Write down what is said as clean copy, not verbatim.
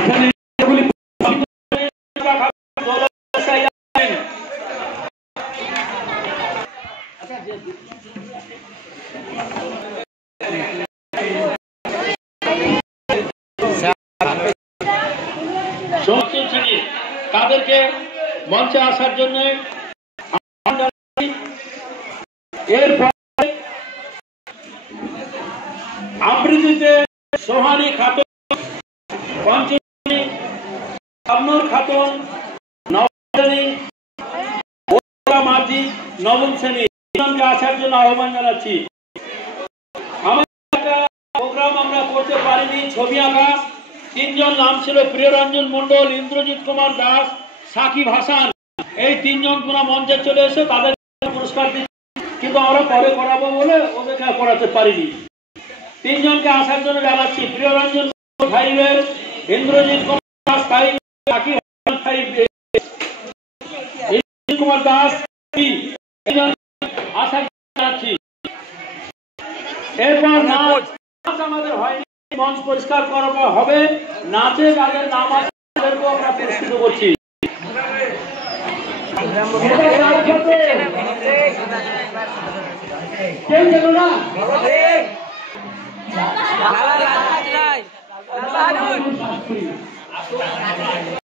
এখানে তাদেরকে মঞ্চে আসার জন্য এরপর আবৃত্তিতে সোহানী খাতুন, পঞ্চমী শাবনূর খাতুন, নবম শ্রেণী মাঝি, নবম শ্রেণী আসার জন্য আহ্বান জানাচ্ছি। প্রোগ্রাম আমরা করতে পারিনি, ছবি আঁকা তিনজন নাম ছিল প্রিয়রঞ্জন মন্ডল, ইন্দ্রজিৎ কুমার দাস, সাকিব হাসান। এই তিনজন পুরো মঞ্চে চলে এসে তাদের পুরস্কার দিচ্ছি, কিন্তু আমরা পরে করাবো বলে ওদেরকে করাতে পারিনি। তিনজনকে আসার জন্য জানাচ্ছি। প্রিয়রঞ্জন ফাইভের, ইন্দ্রজিৎ কুমার দাস ফাইভ, সাকিব হাসান ফাইভ, ইন্দ্রজিৎ কুমার দাস আসার জন্য জানাচ্ছি। এরপর নাচ আমাদের হয়নি, মঞ্চ পরিষ্কার করা হবে। নাচে যাদের নাম আছে তাদেরকেও আমরা পুরস্কৃত করছি। কেউ গেল না।